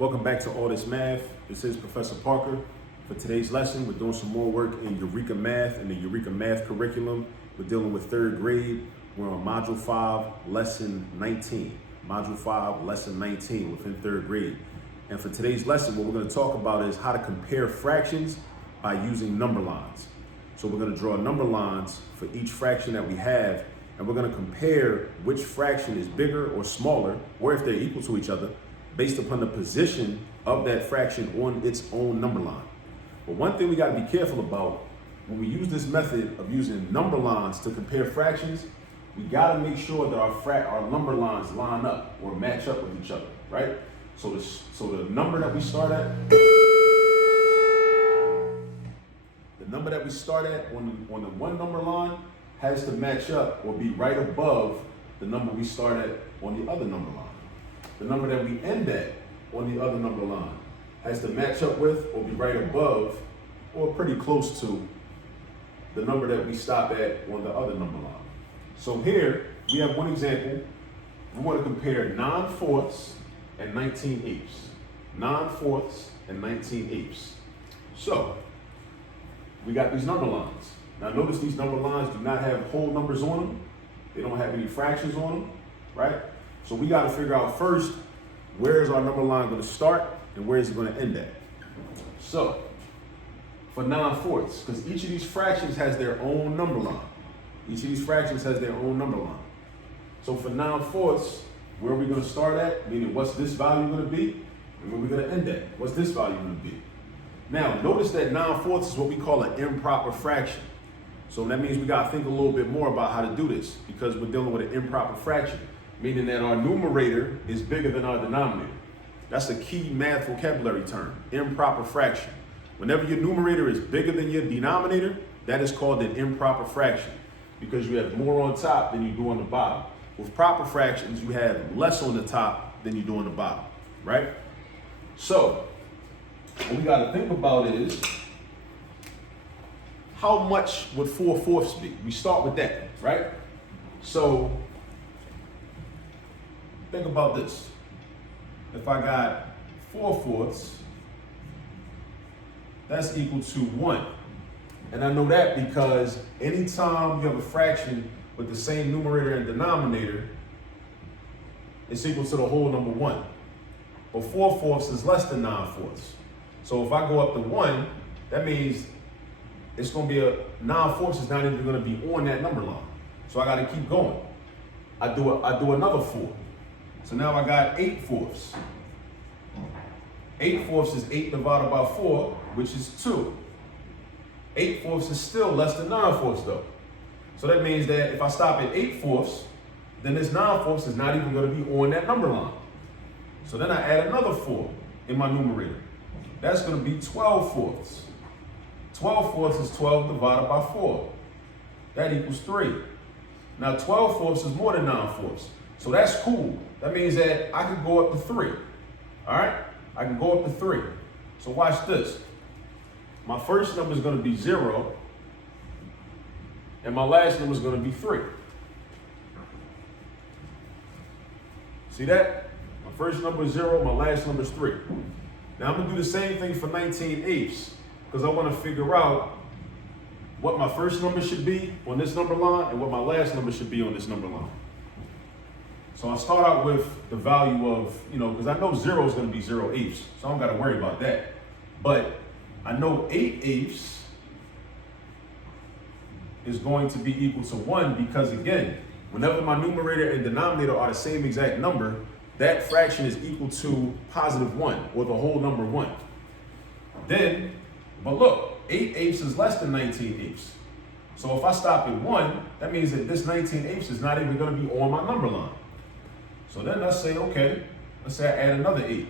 Welcome back to All This Math. This is Professor Parker. For today's lesson, we're doing some more work in Eureka Math and the Eureka Math curriculum. We're dealing with third grade. We're on Module 5, Lesson 19. Module 5, Lesson 19 within third grade. And for today's lesson, what we're going to talk about is how to compare fractions by using number lines. So we're going to draw number lines for each fraction that we have, and we're going to compare which fraction is bigger or smaller, or if they're equal to each other, based upon the position of that fraction on its own number line. But one thing we got to be careful about when we use this method of using number lines to compare fractions, we got to make sure that our number lines line up or match up with each other, right? So the number that we start at, on the one number line has to match up or be right above the number we start at on the other number line. The number that we end at on the other number line has to match up with or be right above or pretty close to the number that we stop at on the other number line. So here we have one example. We want to compare 9/4 and 19/8. 9/4 and 19/8. So we got these number lines. Now notice these number lines do not have whole numbers on them. They don't have any fractions on them, right? So we got to figure out first, where is our number line going to start and where is it going to end at? So for 9/4, because each of these fractions has their own number line. Each of these fractions has their own number line. So for 9/4, where are we going to start at? Meaning, what's this value going to be? And where are we going to end at? What's this value going to be? Now, notice that 9/4 is what we call an improper fraction. So that means we got to think a little bit more about how to do this, because we're dealing with an improper fraction, meaning that our numerator is bigger than our denominator. That's a key math vocabulary term, improper fraction. Whenever your numerator is bigger than your denominator, that is called an improper fraction, because you have more on top than you do on the bottom. With proper fractions, you have less on the top than you do on the bottom, right? So what we got to think about is, how much would 4/4 be? We start with that, right? So think about this. If I got 4/4, that's equal to 1. And I know that because anytime you have a fraction with the same numerator and denominator, it's equal to the whole number 1. But 4/4 is less than 9/4. So if I go up to 1, that means it's going to be 9/4 is not even going to be on that number line. So I got to keep going. I do another 4. So now I got 8/4. 8/4 is 8 divided by 4, which is 2. 8/4 is still less than 9/4 though. So that means that if I stop at 8/4, then this 9/4 is not even going to be on that number line. So then I add another 4 in my numerator. That's going to be 12/4. 12/4 is 12 divided by 4. That equals 3. Now 12/4 is more than 9/4. So that's cool. That means that I can go up to 3. All right? I can go up to 3. So watch this. My first number is going to be 0, and my last number is going to be 3. See that? My first number is 0, my last number is 3. Now I'm going to do the same thing for 19/8, because I want to figure out what my first number should be on this number line and what my last number should be on this number line. So I'll start out with the value of, because I know 0 is going to be 0/8, so I don't got to worry about that. But I know 8/8 is going to be equal to 1, because again, whenever my numerator and denominator are the same exact number, that fraction is equal to +1, or the whole number 1. But look, 8/8 is less than 19/8. So if I stop at 1, that means that this 19/8 is not even going to be on my number line. So then let's say, okay, let's say I add another 8.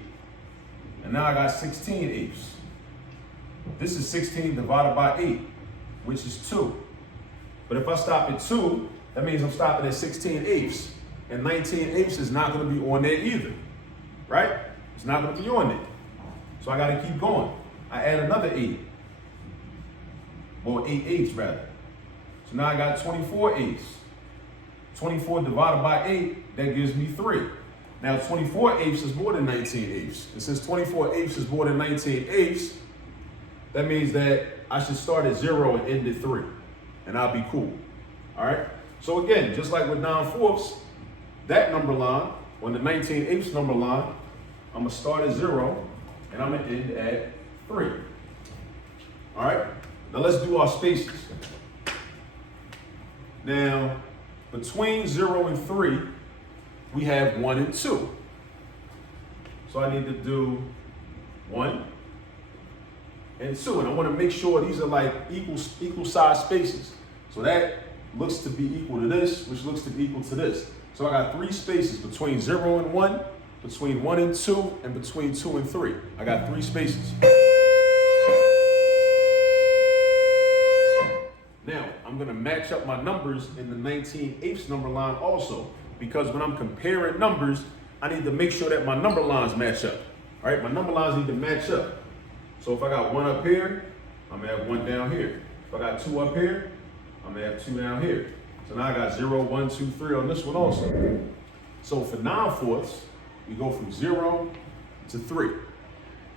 And now I got 16/8. This is 16 divided by 8, which is 2. But if I stop at 2, that means I'm stopping at 16/8. And 19/8 is not going to be on there either, right? It's not going to be on there. So I got to keep going. I add another 8. Well, 8/8 rather. So now I got 24/8. 24 divided by 8, that gives me 3. Now 24 eighths is more than 19 eighths. And since 24 eighths is more than 19 eighths, that means that I should start at 0 and end at 3. And I'll be cool. All right? So again, just like with 9/4, that number line, on the 19 eighths number line, I'm gonna start at 0 and I'm gonna end at 3. All right? Now let's do our spaces. Now, between 0 and 3, we have 1 and 2. So I need to do 1 and 2. And I want to make sure these are like equal size spaces. So that looks to be equal to this, which looks to be equal to this. So I got 3 spaces between 0 and 1, between 1 and 2, and between 2 and 3. I got 3 spaces. Now, I'm going to match up my numbers in the 19 eighths number line also, because when I'm comparing numbers, I need to make sure that my number lines match up. All right, my number lines need to match up. So if I got 1 up here, I'm going to have 1 down here. If I got 2 up here, I'm going to have 2 down here. So now I got 0, 1, 2, 3 on this one also. So for 9/4, we go from 0 to 3,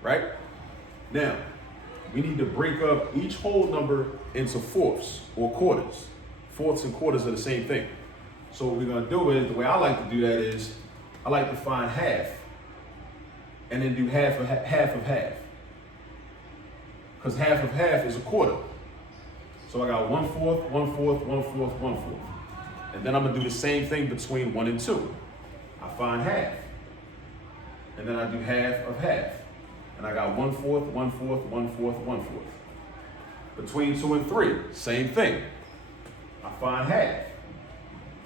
right? Now, we need to break up each whole number into fourths or quarters. Fourths and quarters are the same thing. So what we're gonna do is, the way I like to do that is, I like to find half and then do half of half. Because half of half is a quarter. So I got 1/4, 1/4, 1/4, 1/4. And then I'm gonna do the same thing between 1 and 2. I find half. And then I do half of half. And I got 1/4, 1/4, 1/4, 1/4. Between 2 and 3, same thing. I find half.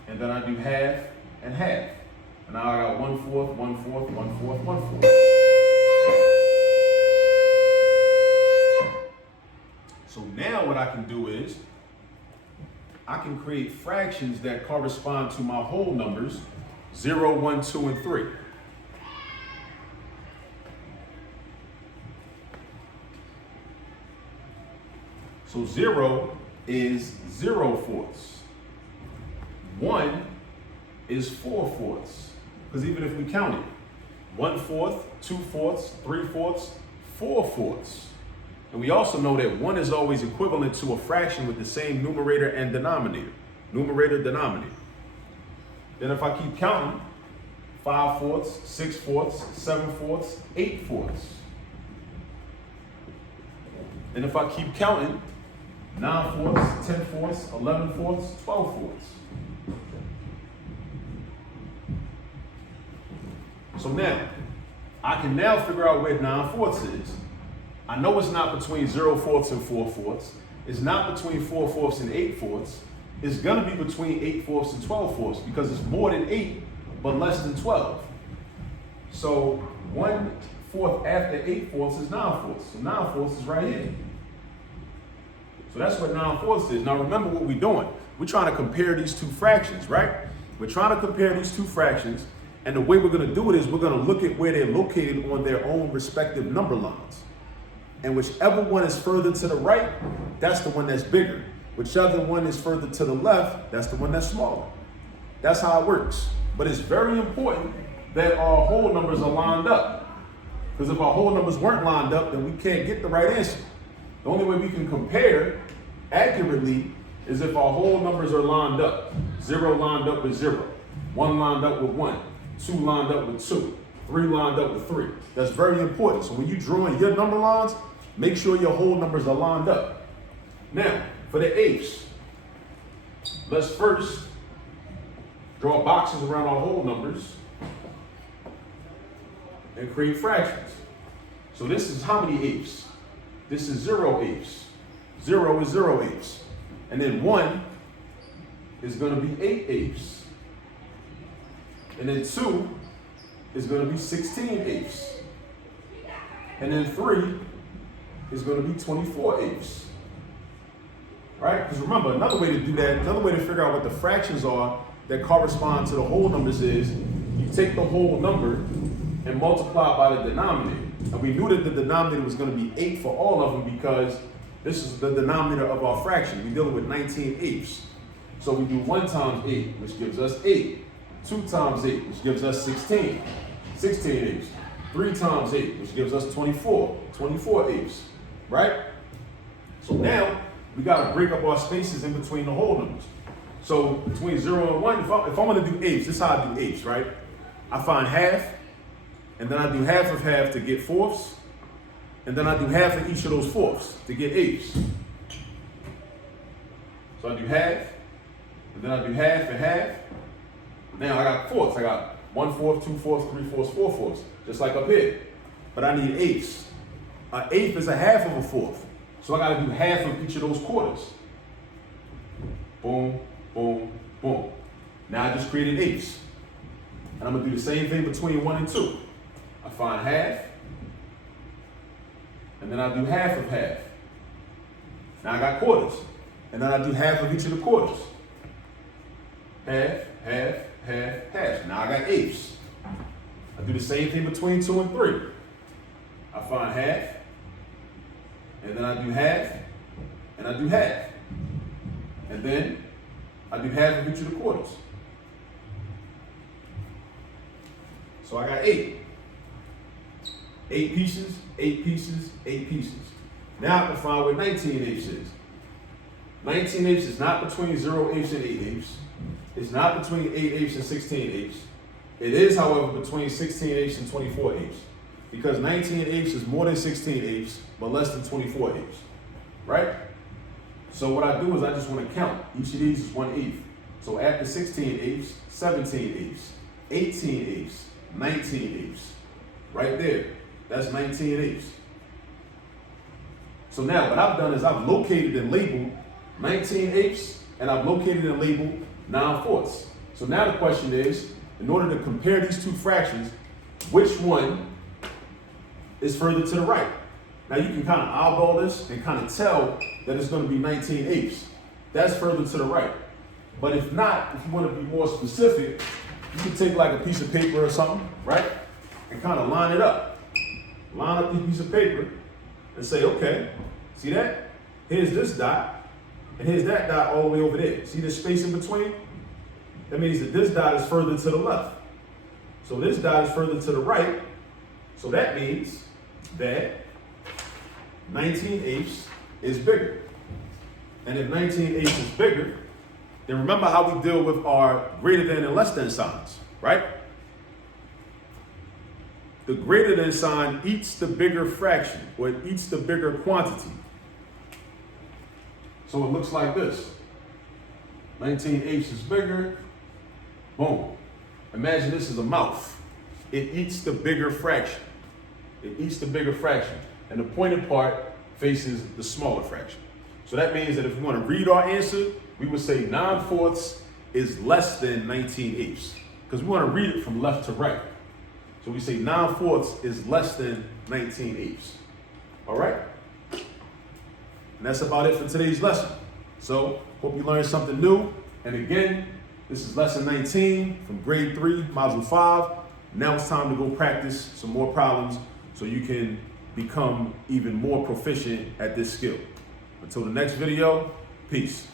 And then I do half and half. And now I got 1/4, 1/4, 1/4, 1/4. So now what I can do is, I can create fractions that correspond to my whole numbers, 0, 1, 2, and 3. So 0 is 0/4. 1 is 4/4. Because even if we count it, 1/4, 2/4, 3/4, 4/4. And we also know that 1 is always equivalent to a fraction with the same numerator and denominator. Numerator, denominator. Then if I keep counting, 5/4, 6/4, 7/4, 8/4. And if I keep counting, 9/4, 10/4, 11/4, 12/4. So now, I can now figure out where 9/4 is. I know it's not between 0/4 and 4/4. It's not between 4/4 and 8/4. It's gonna be between 8/4 and 12/4 because it's more than 8, but less than 12. So 1/4 after 8/4 is 9/4. So 9/4 is right here. So that's what 9/4 is. Now remember what we're doing. We're trying to compare these two fractions, right? We're trying to compare these two fractions, and the way we're gonna do it is we're gonna look at where they're located on their own respective number lines. And whichever one is further to the right, that's the one that's bigger. Whichever one is further to the left, that's the one that's smaller. That's how it works. But it's very important that our whole numbers are lined up. Because if our whole numbers weren't lined up, then we can't get the right answer. The only way we can compare accurately is if our whole numbers are lined up. 0 lined up with 0, 1 lined up with 1, 2 lined up with 2, 3 lined up with 3. That's very important. So when you're drawing your number lines, make sure your whole numbers are lined up. Now, for the eighths, let's first draw boxes around our whole numbers and create fractions. So this is how many eighths? This is 0/8. 0 is 0/8. And then 1 is going to be 8/8. And then 2 is going to be 16/8. And then 3 is going to be 24/8. Right? Because remember, another way to do that, another way to figure out what the fractions are that correspond to the whole numbers is you take the whole number and multiply by the denominator. And we knew that the denominator was going to be 8 for all of them because this is the denominator of our fraction. We're dealing with 19/8. So we do 1 times 8, which gives us 8. 2 times 8, which gives us 16. 16 eighths. 3 times 8, which gives us 24. 24 eighths, right? So now, we gotta break up our spaces in between the whole numbers. So between 0 and 1, if I want to do eighths, this is how I do eighths, right? I find half, and then I do half of half to get fourths, and then I do half of each of those fourths to get eighths. So I do half, and then I do half and half. Now I got fourths. I got 1/4, 2/4, 3/4, 4/4, just like up here. But I need eighths. An eighth is a half of a fourth. So I gotta do half of each of those quarters. Boom, boom, boom. Now I just created eighths. And I'm gonna do the same thing between 1 and 2. I find half, and then I do half of half. Now I got quarters, and then I do half of each of the quarters. Half, half, half, half. Now I got eighths. I do the same thing between 2 and 3. I find half, and then I do half, and I do half. And then I do half of each of the quarters. So I got 8. 8 pieces, 8 pieces, 8 pieces. Now I can find what 19 eighths is. 19 eighths is not between 0 eighths and 8 eighths. It's not between 8 eighths and 16 eighths. It is, however, between 16 eighths and 24 eighths. Because 19 eighths is more than 16 eighths, but less than 24 eighths. Right? So what I do is I just want to count. Each of these is 1/8. So after 16 eighths, 17 eighths, 18 eighths, 19 eighths. Right there. That's 19 eighths. So now what I've done is I've located and labeled 19 eighths, and I've located and labeled 9/4. So now the question is, in order to compare these two fractions, which one is further to the right? Now you can kind of eyeball this and kind of tell that it's going to be 19 eighths. That's further to the right. But if not, if you want to be more specific, you can take like a piece of paper or something, right? And kind of line it up. Line up the piece of paper and say, okay, see that? Here's this dot, and here's that dot all the way over there. See the space in between? That means that this dot is further to the left. So this dot is further to the right. So that means that 19 eighths is bigger. And if 19 eighths is bigger, then remember how we deal with our greater than and less than signs, right? The greater than sign eats the bigger fraction, or it eats the bigger quantity. So it looks like this. 19 eighths is bigger. Boom. Imagine this is a mouth. It eats the bigger fraction. It eats the bigger fraction. And the pointed part faces the smaller fraction. So that means that if we want to read our answer, we would say 9/4 is less than 19 eighths. Because we want to read it from left to right. So we say 9/4 is less than 19 eighths. All right? And that's about it for today's lesson. So, hope you learned something new. And again, this is lesson 19 from grade 3, module 5. Now it's time to go practice some more problems so you can become even more proficient at this skill. Until the next video, peace.